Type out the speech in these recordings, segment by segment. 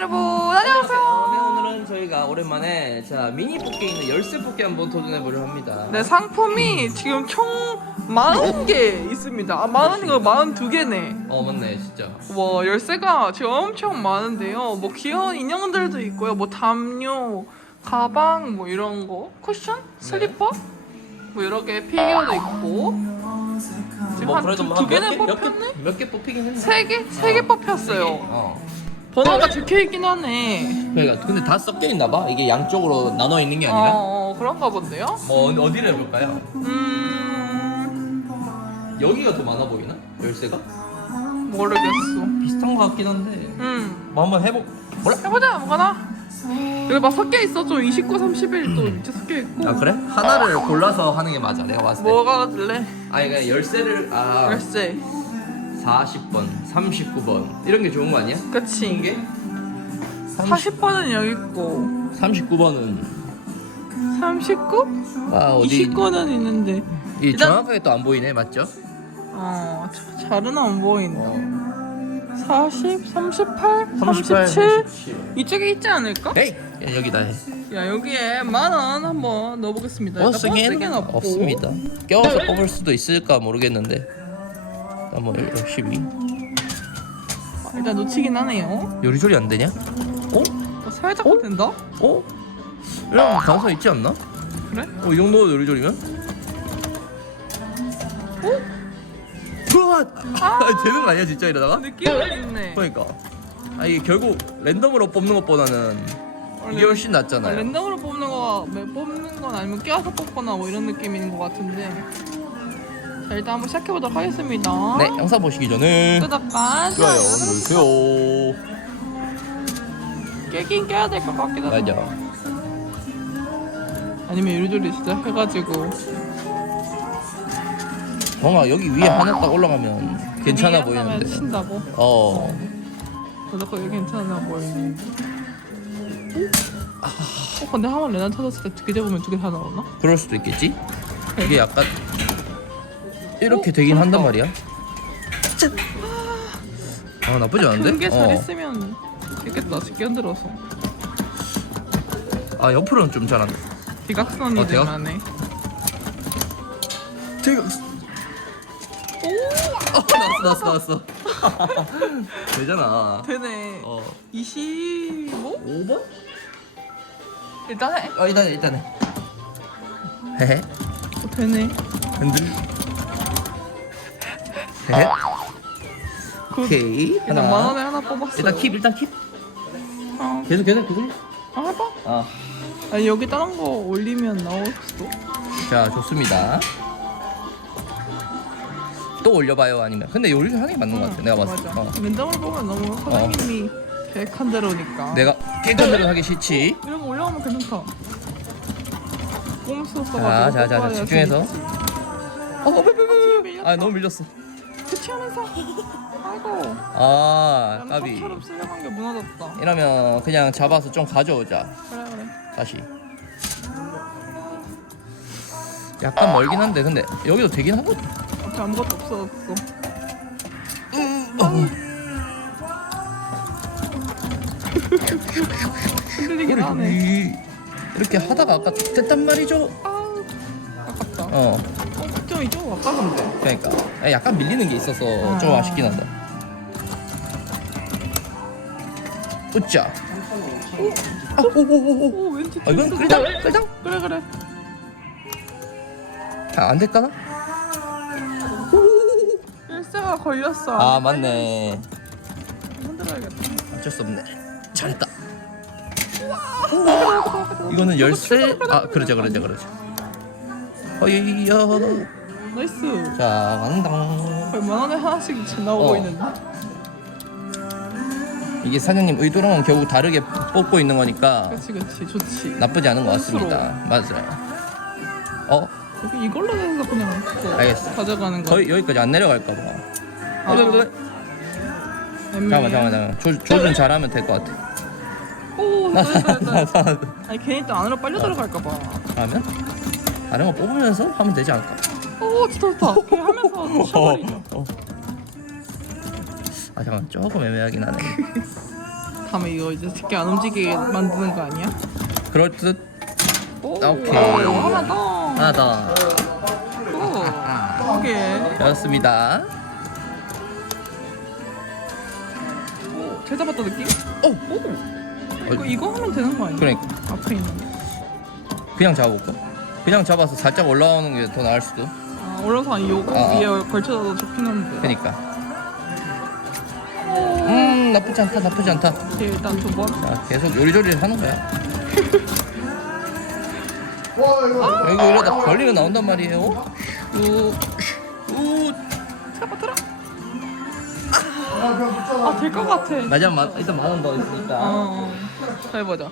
여러분 안녕하세요. 네, 오늘은 저희가 오랜만에 자 미니 뽑기에 있는 열쇠 뽑기 한번 도전해 보려 합니다. 네 상품이 지금 총 40개 있습니다. 아 40이가 42개네. 어 맞네 진짜. 와 열쇠가 지금 엄청 많은데요. 뭐 귀여운 인형들도 있고요. 뭐 담요, 가방 뭐 이런 거, 쿠션, 슬리퍼 뭐 여러 개 피규어도 있고 지금 뭐 한 그래도 두, 한두 개는 몇 개, 뽑혔네? 몇 개 뽑히긴 했네. 세 개? 세 개 뽑혔어요. 어. 번호가 적혀 있긴 하네. 그러니까 근데 다 섞여 있나 봐. 이게 양쪽으로 나눠 있는 게 아니라. 어, 어 그런가 본데요. 뭐 어디- 어디를 해볼까요? 음 여기가 더 많아 보이나? 열쇠가? 모르겠어. 비슷한 것 같긴 한데. 음 뭐 한번 해보. 몰라? 해보자 아무거나. 여기 막 섞여 있어. 좀 29, 31 또 밑에 섞여 있고. 아 그래? 하나를 골라서 하는 게 맞아. 내가 봤을 때. 뭐가 될래? 아니 그냥 열쇠를 아 열쇠. 40번, 39번 이런 게 좋은 거 아니야? 그치. 이게 40번은 여기 있고 39번은 39? 아 어디 29는 있는데 이 일단- 정확하게 또 안 보이네 맞죠? 어 자- 잘은 안 보인다 40, 38, 38, 37 37. 이쪽에 있지 않을까? 에이 야, 여기다 해. 야 여기에 만 원 한번 넣어보겠습니다 일단 버스겐 없고 없습니다. 껴서 뽑을 수도 있을까 모르겠는데. 한번 열심히. 아, 일단 놓치긴 하네요 요리조리 안 되냐? 어? 어, 살짝 어? 된다? 어? 이런 가능성 있지 않나? 그래? 어, 이 정도 요리조리면? 어? 아, 되는 거 아니야 진짜 이러다가? 느낌이 있네 그러니까. 아 이게 결국 랜덤으로 뽑는 것보다는 이게 훨씬 낫잖아요. 랜덤으로 뽑는 거 매- 뽑는 건 아니면 껴서 뽑거나 뭐 이런 느낌인 것 같은데 자 일단 한번 시작해 보도록 하겠습니다. 네, 영상 보시기 전에 끄덕까 좋아요 눌러주세요. 깨긴 깨야 될 것 같기도 하고 맞아. 아니면 요리조리 진짜 해가지고 정아 여기 위에 하나 딱 올라가면 괜찮아 위에 하나만 보이는데. 친다고? 어. 그래서 거기 괜찮아 보이네. 어, 근데 한번 레나 찾았을 때 두 개 잡으면 두 개 다 나오나? 그럴 수도 있겠지. 이게 약간 이렇게 되긴 어, 한단. 말이야. 아 나쁘지 않은데? 잘 어. 있으면 되겠다. 쉽게 흔들어서. 아 옆으로는 좀 잘한다. 대각선이 어, 대각- 되만해. 제가 어, 나왔어 나왔어 나왔어. 되잖아. 되네. 어. 25? 5번? 일단 해. 어 일단 해, 일단 해. 헤헤. 어, 되네. 흔들. 굿. 오케이. 일단 하나. 만 원에 하나 뽑았어. 일단 킵 일단 킵. 어, 계속 계속 계속. 아, 해봐. 아. 아니 여기 다른 거 올리면 나올 수도. 자 좋습니다. 또 올려봐요 아니면 근데 요리 하는 게 맞는 것 같아 내가 봤을 때 맞아. 어. 랜덤으로 보면 너무 사장님이 계획한 대로니까. 내가 깨끗한 대로 하기 싫지 이런 거 올라가면 괜찮다. 꼼수 자, 써가지고. 자, 자, 자, 뽑아야 집중해서. 재밌지. 어, 어, 뒤에 밀렸다. 아 너무 밀렸어 대치하면서. 아이고. 아 까비 처럼 쓰려고 한 게 무너졌다. 이러면 그냥 잡아서 좀 가져오자 그래 그래. 다시 약간 멀긴 한데 근데 여기도 되긴 하거든 앞에 아무것도 없어졌어. 흔들리긴 하네. 이- 이렇게 하다가 아까 됐단 말이죠 아우 아깝다. 어 어, 좀 근데. 그러니까 아, 약간 밀리는 게 있어서 좀 아. 아쉽긴 한다 으쌰 아, 오오오오 오 왠지 아, 이건 좀 끌당. 끌당 그래 그래. 아, 안 될까나? 일세가 걸렸어. 아 맞네 흔들어야겠다. 어쩔 수 없네 잘했다 이거는 열쇠 아 그러죠 그러죠 그러죠 어이야 나이스. 자 완당 원에 하나씩 지금 나오고 어. 있는데. 이게 사장님 의도랑은 결국 다르게 뽑고 있는 거니까 그렇지 그렇지 좋지. 나쁘지 않은 것 같습니다 맞아요 어 여기 이걸로 해서 그냥 그거 알겠어. 가져가는 거. 거의 여기까지 안 내려갈까 봐 아, 어, 그래, 그래. 애매해. 잠깐만 잠깐만 잠깐만 조, 조준 잘하면 될 것 같아 오 나 됐다 됐다. 됐다. 나 아니 괜히 또 안으로 빨려 들어갈까 봐. 하면 다른 거 뽑으면서 하면 되지 않을까 오 좋다 좋다. 그냥 하면서 쳐버리자. 어. 아 잠깐 조금 애매하긴 하네 다음에 이거 이제 새끼 안 움직이게 만드는 거 아니야? 그럴 듯 오, 오케이. 하나 더. 하나 더 오, 오케이. 되었습니다 오, 잘 잡았다 느낌? 오! 오. 이거 이거 하면 되는 거 아니야? 그러니까 앞에 있는 거. 그냥 잡아볼까? 그냥 잡아서 살짝 올라오는 게 더 나을 수도 아, 올라서 아니 요거 아, 아. 위에 걸쳐도 좋긴 한데. 그니까 음 나쁘지 않다 나쁘지 않다 오케이, 일단 두 번. 자 계속 요리조리 하는 거야 여기 이러다 별일이 나온단 말이에요 우, 우. 잡아들어. 아, 될 것 같아. 마지막 만, 일단 만 원더 어, 있으니까 어. 자, 해보자.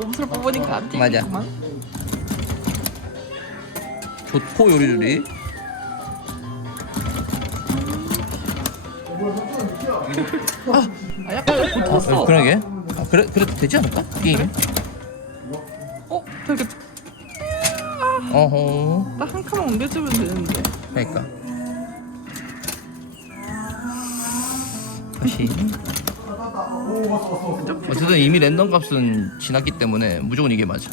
꼼수를 뽑으니까 안 맞아. 튀기구만. 좋고 요리조리 아, 약간 좀 붙었어. 어, 그러게. 아, 그래, 그래도 되지 않을까? 게임 어, 되게 어허. 딱 한 칸만 옮겨주면 되는데. 그러니까. 다시. 어쨌든 이미 랜덤 값은 지났기 때문에 무조건 이게 맞아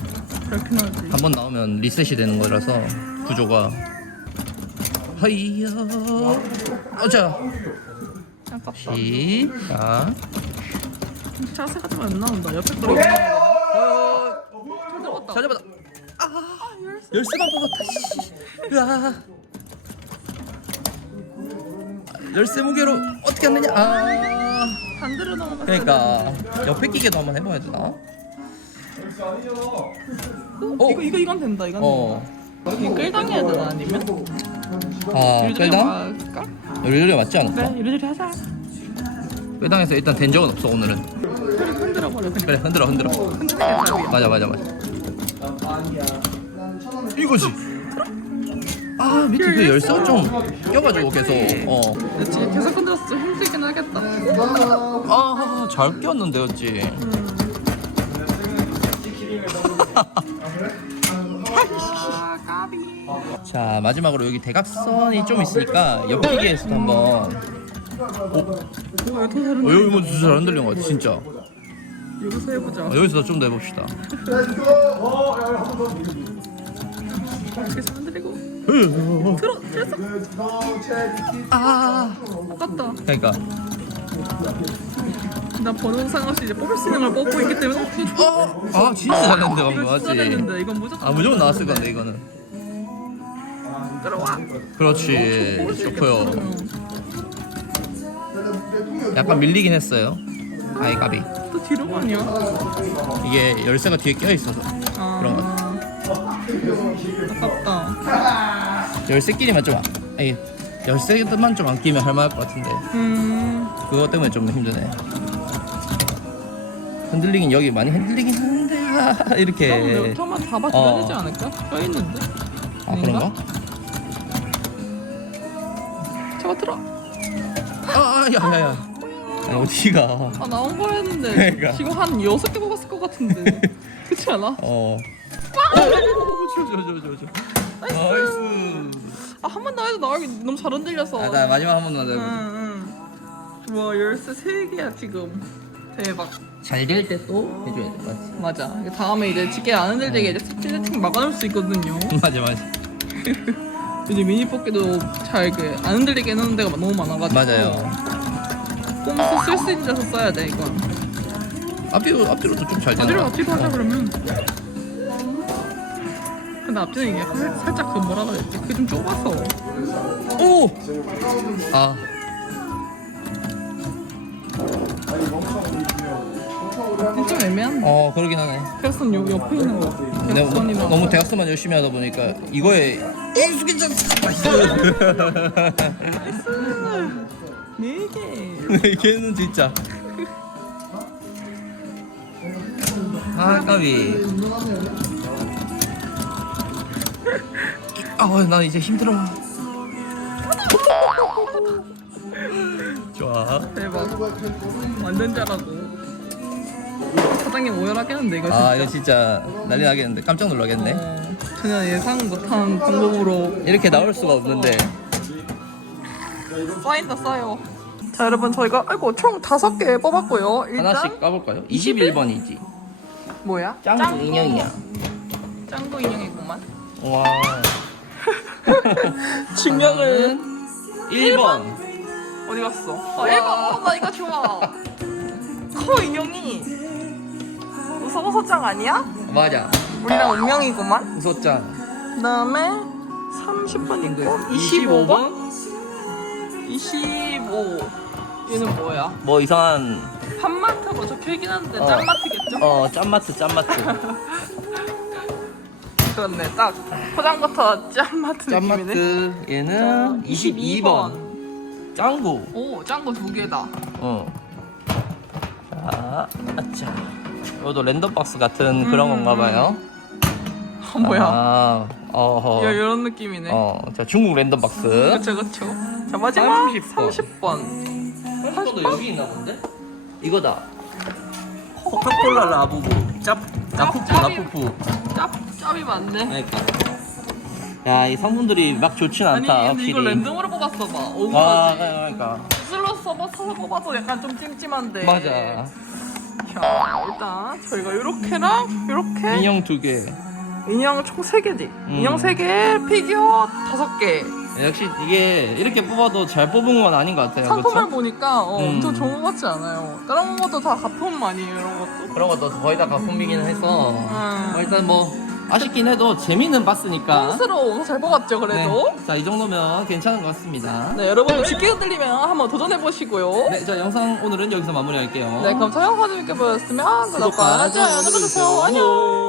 그렇긴 하지. 한 번 나오면 리셋이 되는 거라서 구조가 하이야 어자 아깝다. 시작 자세가 좀 안 나온다. 옆에 거. 잘 잡았다 아 열쇠만 뽑았다 씨. 으아 열쇠 무게로 어떻게 하느냐 아 반대로 넘어갔어. 그러니까 옆에 끼게도 한번 해봐야 되나 어? 어? 이거 이거 이건 된다. 이건 어. 된다. 끌당해야 되나 아니면? 아, 끌당? 할까? 요리조리 맞지 않을까? 그래, 이리저리 하자. 끌당에서 일단 된 적은 없어 오늘은 흔들어 버려. 그래 흔들어 흔들어. 맞아 맞아 맞아 이거지 아 밑에 그 열쇠가 좀 껴가지고 계속 그렇지. 계속 좀 힘들긴 하겠다. 어아잘 꼈는데 어찌 아, 까비. 자 마지막으로 여기 대각선이 좀 있으니까 옆기계에서도 한번 어. 여기 뭐 진짜 잘 흔들린 것 같아 진짜 여기서 해보자. 어, 여기서 좀 더 해봅시다 계속 흔들리고. 들어, 됐어. 아 아깝다. 그러니까 나 번호 상관없이 이제 뽑을 수 있는 걸 뽑고 있기 때문에 어. 어? 아 진짜 잘했는데 방금 이거 진짜 맞지 됐는데 이건 무조건 아 무조건 나왔을 건데 이거는 들어와. 그렇지 수 좋고요. 약간 밀리긴 했어요 아이 까비 또 뒤로 가냐? 이게 열쇠가 뒤에 껴 있어서 아, 그런 것 아깝다. 열쇠끼리만 좀 안- 아니 열쇠만 좀 안 끼면 할만할 것 같은데 음, 그거 때문에 좀 힘드네 흔들리긴 여기 많이 흔들리긴 하는데 아, 이렇게 처음만 잡아 줘야 어. 되지 않을까? 껴 있는데. 아 그런가? 잡아 들어. 아 야야야 아니 어디가 아 나온 거 했는데 그러니까. 지금 한 여섯 개 뽑았을 것 같은데. 그렇지 않아? 어 저저저저저 나이스 아 한 번 더 해도 나오기 너무 잘 흔들려서. 아, 나 마지막 한 번만 더응 응. 와 열쇠 세 개야 지금. 대박. 잘 될 때 또 해줘야 돼 맞지? 맞아. 이거 다음에 이제 지게 안 흔들리게 이제 세팅 막아놓을 수 있거든요. 맞아 맞아 이제 미니 뽑기도 잘 그 안 흔들리게 해놓는 데가 너무 많아가지고. 맞아요 꼼수 쓸수 있는 데서 써야 돼 이건. 앞뒤로 앞뒤로도 좀 잘 되나? 앞뒤로 앞뒤로 하자 그러면. 근데 앞뒤는 이게 살- 살짝 그 뭐라 그랬지? 그게 좀 좁아서. 오! 아 좀 애매한데. 어 그러긴 하네 대각선 요 옆에 있는 거. 근데 대각선이랑. 너무 대학선만 열심히 하다 보니까 이거에 익숙해져 나이스 네 개. 걔는 진짜 아 까비 아나 이제 힘들어 좋아 대박. 완전 잘하고. 사장님 오열하겠는데 이거 아 진짜. 이거 진짜 난리 나겠는데 깜짝 놀라겠네 어, 전혀 예상 못한 방법으로 이렇게 나올 수가 없는데 쌓인다 쌓여. 자 여러분 저희가 아이고 총 다섯 개 뽑았고요. 일단 하나씩 까볼까요? 21번이지. 뭐야? 짱구 인형이야. 짱구 인형이구만. 와. 증명을 1번. 어디 갔어? 아 1번 어, 나 이거 좋아. 커 인형이 우 서버섯장 아니야? 맞아. 우리랑 운명이구만. 웃었잖아. 그 다음에 30번 있고 25번 25 얘는 뭐야? 뭐 이상한 한마트로 적혀있긴 한데 어. 짠마트겠죠? 어 짠마트 짠마트. 그렇네 딱 포장부터 짠마트 느낌이네 짠마트 얘는 22번. 짱구. 오 짱구 두 개다 어. 자, 아차. 이것도 랜덤 박스 같은 그런 음. 건가 봐요. 어, 뭐야 아, 어허. 야 이런 느낌이네 어, 자 중국 랜덤 박스. 그쵸 그쵸 자 마지막 30 번. 30번 또 여기 있나 본데? 이거다. 코카콜라 라부부 짭 라푸푸 짭이- 라푸푸. 짭, 짭이 많네 그러니까. 야, 이 성분들이 막 좋진 아니 않다. 근데 확실히. 이걸 랜덤으로 뽑았어 봐 아, 억울하지 그러니까. 슬로 서버 서서 뽑아도 약간 좀 찜찜한데 맞아. 자 일단 저희가 요렇게랑 요렇게 인형 두 개. 인형 총 3개지 음. 인형 3개 피규어 5개 역시 이게 이렇게 뽑아도 잘 뽑은 건 아닌 것 같아요. 상품을 그렇죠? 보니까 어, 음. 엄청 좋은 것 같지 않아요 다른 것도 다 가품 아니에요 이런 것도 그런 것도 거의 다 가품이긴 해서 음. 뭐 일단 뭐 아쉽긴 해도 재미는 봤으니까. 콩스러워 잘 뽑았죠 그래도 네. 자, 이 정도면 괜찮은 것 같습니다. 네, 여러분도 쉽게 흔들리면 한번 도전해 보시고요 네, 자 영상 오늘은 여기서 마무리할게요. 네 그럼 촬영 사진 재밌게 보였으면 구독과 구독과 좋아요 좋아요 눌러주세요 눌러주세요. 안녕